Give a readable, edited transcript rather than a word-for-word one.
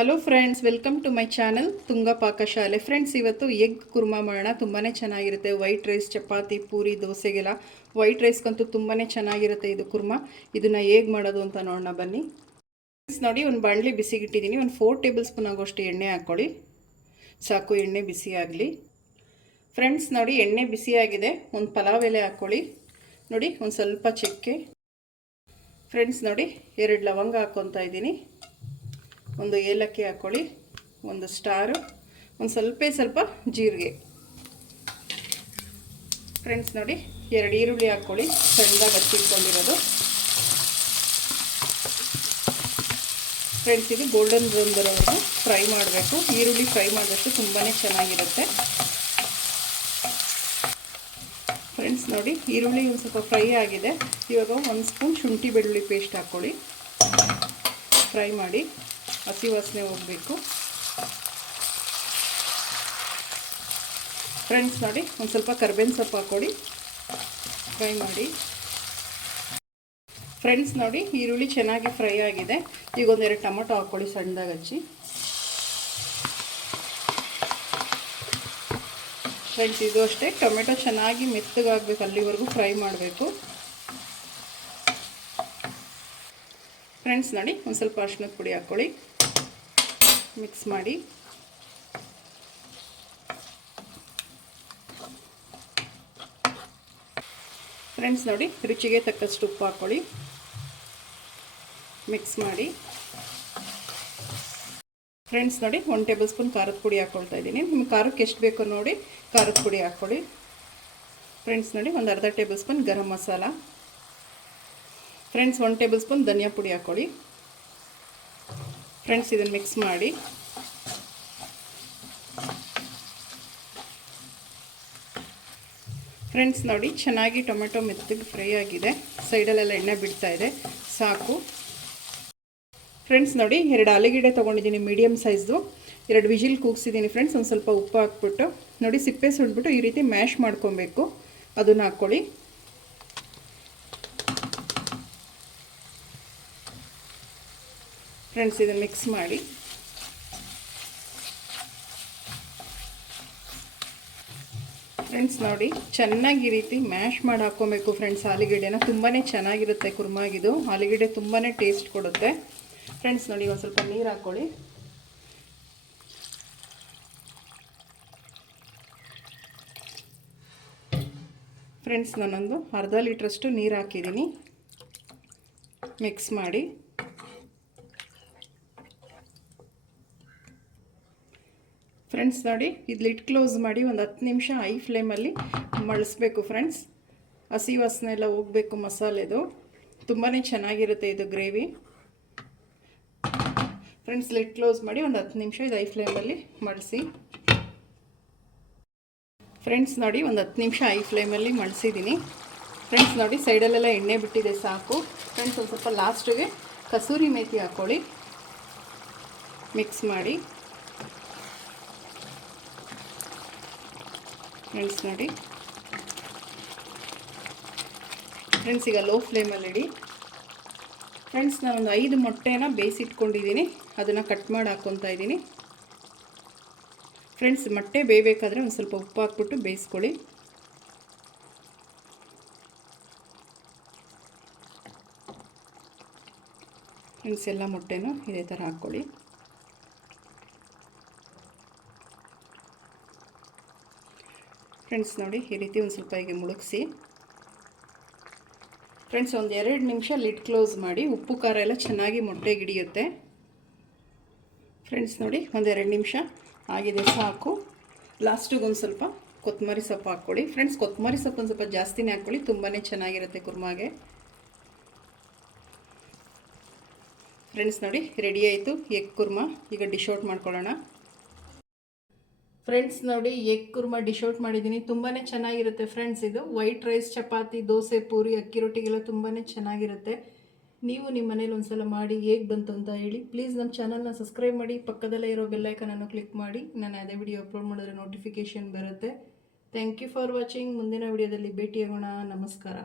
Hello friends, welcome to my channel Tunga Pakashale. Friends, ಇವತ್ತು egg kurma ಮಾಡೋಣ. ತುಂಬಾ ಚೆನ್ನಾಗಿರುತ್ತೆ. ವೈಟ್ ರೈಸ್, ಚಪಾತಿ, ಪೂರಿ, ದೋಸೆಗೆಲ್ಲ ವೈಟ್ ರೈಸ್ಗಂತೂ ತುಂಬಾ ಚೆನ್ನಾಗಿರುತ್ತೆ ಇದು ಕುರ್ಮಾ. ಇದನ್ನು ಹೇಗೆ ಮಾಡೋದು ಅಂತ ನೋಡೋಣ ಬನ್ನಿ. ಫ್ರೆಂಡ್ಸ್ ನೋಡಿ, ಒಂದು ಬಾಣಲಿ ಬಿಸಿಗಿಟ್ಟಿದ್ದೀನಿ. ಒಂದು 4 ಟೇಬಲ್ ಸ್ಪೂನ್ ಆಗೋಷ್ಟು ಎಣ್ಣೆ ಹಾಕ್ಕೊಳ್ಳಿ. ಸಾಕು, ಎಣ್ಣೆ ಬಿಸಿ ಆಗಲಿ. ಫ್ರೆಂಡ್ಸ್ ನೋಡಿ, ಎಣ್ಣೆ ಬಿಸಿಯಾಗಿದೆ. ಒಂದು ಪಲಾವ್ ಎಲೆ ಹಾಕ್ಕೊಳ್ಳಿ. ನೋಡಿ, ಒಂದು ಸ್ವಲ್ಪ ಚಕ್ಕೆ. ಫ್ರೆಂಡ್ಸ್ ನೋಡಿ, 2 ಲವಂಗ ಹಾಕ್ಕೊತಾ ಇದ್ದೀನಿ. ಒಂದು ಏಲಕ್ಕಿ ಹಾಕ್ಕೊಳ್ಳಿ, ಒಂದು ಸ್ಟಾರು, ಒಂದು ಸ್ವಲ್ಪ ಜೀರಿಗೆ. ಫ್ರೆಂಡ್ಸ್ ನೋಡಿ, 2 ಈರುಳ್ಳಿ ಹಾಕ್ಕೊಳ್ಳಿ, ಸಣ್ಣದಾಗಿ ಹಚ್ಚಿಟ್ಕೊಂಡಿರೋದು. ಫ್ರೆಂಡ್ಸ್, ಇದು ಗೋಲ್ಡನ್ ಬ್ರೌನ್ ಬರೋವರೆಗೂ ಫ್ರೈ ಮಾಡಬೇಕು. ಈರುಳ್ಳಿ ಫ್ರೈ ಮಾಡಿದಷ್ಟು ತುಂಬಾ ಚೆನ್ನಾಗಿರುತ್ತೆ. ಫ್ರೆಂಡ್ಸ್ ನೋಡಿ, ಈರುಳ್ಳಿ ಒಂದು ಸ್ವಲ್ಪ ಫ್ರೈ ಆಗಿದೆ. ಇವಾಗ 1 ಸ್ಪೂನ್ ಶುಂಠಿ ಬೆಳ್ಳುಳ್ಳಿ ಪೇಸ್ಟ್ ಹಾಕ್ಕೊಳ್ಳಿ. ಫ್ರೈ ಮಾಡಿ, ಹಸಿ ವಾಸನೆ ಹೋಗಬೇಕು. ಫ್ರೆಂಡ್ಸ್ ನೋಡಿ, ಒಂದು ಸ್ವಲ್ಪ ಕರ್ಬೇವಿನ ಸೊಪ್ಪು ಹಾಕ್ಕೊಳ್ಳಿ. ಫ್ರೈ ಮಾಡಿ. ಫ್ರೆಂಡ್ಸ್ ನೋಡಿ, ಈರುಳ್ಳಿ ಚೆನ್ನಾಗಿ ಫ್ರೈ ಆಗಿದೆ. ಈಗ 1-2 ಟೊಮೊಟೊ ಹಾಕ್ಕೊಳ್ಳಿ, ಸಣ್ಣದಾಗಿ ಹಚ್ಚಿ. ಫ್ರೆಂಡ್ಸ್, ಇದು ಅಷ್ಟೇ, ಟೊಮೆಟೊ ಚೆನ್ನಾಗಿ ಮೆತ್ತಗಾಗಬೇಕು, ಅಲ್ಲಿವರೆಗೂ ಫ್ರೈ ಮಾಡಬೇಕು. ಫ್ರೆಂಡ್ಸ್ ನೋಡಿ, ಒಂದು ಸ್ವಲ್ಪ ಅರಿಶಿಣದ ಪುಡಿ ಹಾಕ್ಕೊಳ್ಳಿ. ಮಿಕ್ಸ್ ಮಾಡಿ. ಫ್ರೆಂಡ್ಸ್ ನೋಡಿ, ರುಚಿಗೆ ತಕ್ಕಷ್ಟು ಉಪ್ಪು ಹಾಕ್ಕೊಳ್ಳಿ. ಮಿಕ್ಸ್ ಮಾಡಿ. ಫ್ರೆಂಡ್ಸ್ ನೋಡಿ, 1 ಟೇಬಲ್ ಸ್ಪೂನ್ ಖಾರದ ಪುಡಿ ಹಾಕ್ಕೊಳ್ತಾ ಇದ್ದೀನಿ. ನಿಮ್ಗೆ ಖಾರಕ್ಕೆ ಎಷ್ಟು ಬೇಕೋ ನೋಡಿ ಖಾರದ ಪುಡಿ ಹಾಕ್ಕೊಳ್ಳಿ. ಫ್ರೆಂಡ್ಸ್ ನೋಡಿ, ಒಂದು ಅರ್ಧ table spoon garam masala. Friends, 1 table spoon ಧನಿಯಾ ಪುಡಿ ಹಾಕ್ಕೊಳ್ಳಿ. ಫ್ರೆಂಡ್ಸ್, ಇದನ್ನು ಮಿಕ್ಸ್ ಮಾಡಿ. ಫ್ರೆಂಡ್ಸ್ ನೋಡಿ, ಚೆನ್ನಾಗಿ ಟೊಮೆಟೊ ಮೆತ್ತಗೆ ಫ್ರೈ ಆಗಿದೆ. ಸೈಡಲ್ಲೆಲ್ಲ ಎಣ್ಣೆ ಬಿಡ್ತಾ ಇದೆ. ಸಾಕು. ಫ್ರೆಂಡ್ಸ್ ನೋಡಿ, 2 ಆಲೂಗೆಡ್ಡೆ ತೊಗೊಂಡಿದ್ದೀನಿ, ಮೀಡಿಯಮ್ ಸೈಜ್ದು. 2 ವಿಜಿಲ್ ಕೂಗಿಸಿದ್ದೀನಿ. ಫ್ರೆಂಡ್ಸ್, ಒಂದು ಸ್ವಲ್ಪ ಉಪ್ಪು ಹಾಕ್ಬಿಟ್ಟು ನೋಡಿ, ಸಿಪ್ಪೆ ಸುಟ್ಬಿಟ್ಟು ಈ ರೀತಿ ಮ್ಯಾಶ್ ಮಾಡ್ಕೊಬೇಕು. ಅದನ್ನು ಹಾಕ್ಕೊಳ್ಳಿ. ಫ್ರೆಂಡ್ಸ್, ಇದನ್ನು ಮಿಕ್ಸ್ ಮಾಡಿ. ಫ್ರೆಂಡ್ಸ್ ನೋಡಿ, ಚೆನ್ನಾಗಿ ಈ ರೀತಿ ಮ್ಯಾಶ್ ಮಾಡಿ ಹಾಕ್ಕೊಬೇಕು. ಫ್ರೆಂಡ್ಸ್, ಆಲೂಗೆಡ್ಡೆನ ತುಂಬಾ ಚೆನ್ನಾಗಿರುತ್ತೆ ಕುರ್ಮಾಗಿದು. ಆಲೂಗೆಡ್ಡೆ ತುಂಬಾ ಟೇಸ್ಟ್ ಕೊಡುತ್ತೆ. ಫ್ರೆಂಡ್ಸ್ ನೋಡಿ, ಒಂದು ಸ್ವಲ್ಪ ನೀರು ಹಾಕ್ಕೊಳ್ಳಿ. ಫ್ರೆಂಡ್ಸ್, ನಾನೊಂದು ಅರ್ಧ ಲೀಟ್ರಷ್ಟು ನೀರು ಹಾಕಿದ್ದೀನಿ. ಮಿಕ್ಸ್ ಮಾಡಿ. ಫ್ರೆಂಡ್ಸ್ ನೋಡಿ, ಇದು ಲಿಡ್ ಕ್ಲೋಸ್ ಮಾಡಿ ಒಂದು 10 ನಿಮಿಷ ಐ ಫ್ಲೇಮಲ್ಲಿ ಮಳಿಸ್ಬೇಕು. ಫ್ರೆಂಡ್ಸ್, ಹಸಿ ವಾಸನೆ ಎಲ್ಲ ಹೋಗಬೇಕು ಮಸಾಲೆದು. ತುಂಬಾ ಚೆನ್ನಾಗಿರುತ್ತೆ ಇದು ಗ್ರೇವಿ. ಫ್ರೆಂಡ್ಸ್, ಲಿಡ್ ಕ್ಲೋಸ್ ಮಾಡಿ ಒಂದು 10 ನಿಮಿಷ ಇದು ಐ ಫ್ಲೇಮಲ್ಲಿ ಮಳಿಸಿ. ಫ್ರೆಂಡ್ಸ್ ನೋಡಿ, ಒಂದು 10 ನಿಮಿಷ ಐ ಫ್ಲೇಮಲ್ಲಿ ಮಳಿಸಿದ್ದೀನಿ. ಫ್ರೆಂಡ್ಸ್ ನೋಡಿ, ಸೈಡಲ್ಲೆಲ್ಲ ಎಣ್ಣೆ ಬಿಟ್ಟಿದೆ. ಸಾಕು. ಫ್ರೆಂಡ್ಸ್, ಒಂದು ಸ್ವಲ್ಪ ಲಾಸ್ಟಿಗೆ ಕಸೂರಿ ಮೇಥಿ ಹಾಕ್ಕೊಳ್ಳಿ. ಮಿಕ್ಸ್ ಮಾಡಿ. ಫ್ರೆಂಡ್ಸ್ ನೋಡಿ, ಫ್ರೆಂಡ್ಸ್ ಈಗ ಲೋ ಫ್ಲೇಮಲ್ಲಿ ಇಡಿ. ಫ್ರೆಂಡ್ಸ್, ನಾನೊಂದು 5 ಮೊಟ್ಟೆನ ಬೇಯಿಸಿಟ್ಕೊಂಡಿದ್ದೀನಿ. ಅದನ್ನು ಕಟ್ ಮಾಡಿ ಹಾಕ್ಕೊತಾ ಇದ್ದೀನಿ. ಫ್ರೆಂಡ್ಸ್, ಮೊಟ್ಟೆ ಬೇಯಬೇಕಾದ್ರೆ ಒಂದು ಸ್ವಲ್ಪ ಉಪ್ಪು ಹಾಕ್ಬಿಟ್ಟು ಬೇಯಿಸ್ಕೊಳ್ಳಿ. ಫ್ರೆಂಡ್ಸ್, ಎಲ್ಲ ಮೊಟ್ಟೆನೂ ಇದೇ ಥರ ಹಾಕ್ಕೊಳ್ಳಿ. ಫ್ರೆಂಡ್ಸ್ ನೋಡಿ, ಈ ರೀತಿ ಒಂದು ಸ್ವಲ್ಪ ಹೀಗೆ ಮುಳುಗಿಸಿ. ಫ್ರೆಂಡ್ಸ್, ಒಂದು 2 ನಿಮಿಷ ಲಿಡ್ ಕ್ಲೋಸ್ ಮಾಡಿ. ಉಪ್ಪು ಖಾರ ಎಲ್ಲ ಚೆನ್ನಾಗಿ ಮೊಟ್ಟೆಗೆ ಹಿಡಿಯುತ್ತೆ. ಫ್ರೆಂಡ್ಸ್ ನೋಡಿ, ಒಂದು 2 ನಿಮಿಷ ಆಗಿದೆ. ಸಾಕು. ಲಾಸ್ಟಿಗೆ ಒಂದು ಸ್ವಲ್ಪ ಕೊತ್ತಂಬರಿ ಸೊಪ್ಪು ಹಾಕ್ಕೊಳ್ಳಿ. ಫ್ರೆಂಡ್ಸ್, ಕೊತ್ತಂಬರಿ ಸೊಪ್ಪು ಒಂದು ಸ್ವಲ್ಪ ಜಾಸ್ತಿನೇ ಹಾಕ್ಕೊಳ್ಳಿ. ತುಂಬಾ ಚೆನ್ನಾಗಿರುತ್ತೆ ಕುರ್ಮಾಗೆ. ಫ್ರೆಂಡ್ಸ್ ನೋಡಿ, ರೆಡಿ ಆಯಿತು ಎಗ್ ಕುರ್ಮಾ. ಈಗ ಡಿಶ್ ಔಟ್ ಮಾಡ್ಕೊಳ್ಳೋಣ. ಫ್ರೆಂಡ್ಸ್ ನೋಡಿ, ಎಗ್ ಕುರ್ಮಾ ಡಿಶ್ ಔಟ್ ಮಾಡಿದ್ದೀನಿ. ತುಂಬಾ ಚೆನ್ನಾಗಿರುತ್ತೆ ಫ್ರೆಂಡ್ಸ್. ಇದು ವೈಟ್ ರೈಸ್, ಚಪಾತಿ, ದೋಸೆ, ಪೂರಿ, ಅಕ್ಕಿ ರೊಟ್ಟಿಗೆಲ್ಲ ತುಂಬಾ ಚೆನ್ನಾಗಿರುತ್ತೆ. ನೀವು ನಿಮ್ಮ ಮನೇಲಿ ಒಂದ್ಸಲ ಮಾಡಿ ಹೇಗೆ ಬಂತು ಅಂತ ಹೇಳಿ. ಪ್ಲೀಸ್ ನಮ್ಮ ಚಾನಲ್ನ ಸಬ್ಸ್ಕ್ರೈಬ್ ಮಾಡಿ. ಪಕ್ಕದಲ್ಲೇ ಇರೋ ಬೆಲ್ಲೈಕನನ್ನು ಕ್ಲಿಕ್ ಮಾಡಿ. ನಾನು ಅದೇ ವಿಡಿಯೋ ಅಪ್ಲೋಡ್ ಮಾಡಿದ್ರೆ ನೋಟಿಫಿಕೇಷನ್ ಬರುತ್ತೆ. Thank you for watching. ಮುಂದಿನ ವಿಡಿಯೋದಲ್ಲಿ ಭೇಟಿಯಾಗೋಣ. ನಮಸ್ಕಾರ.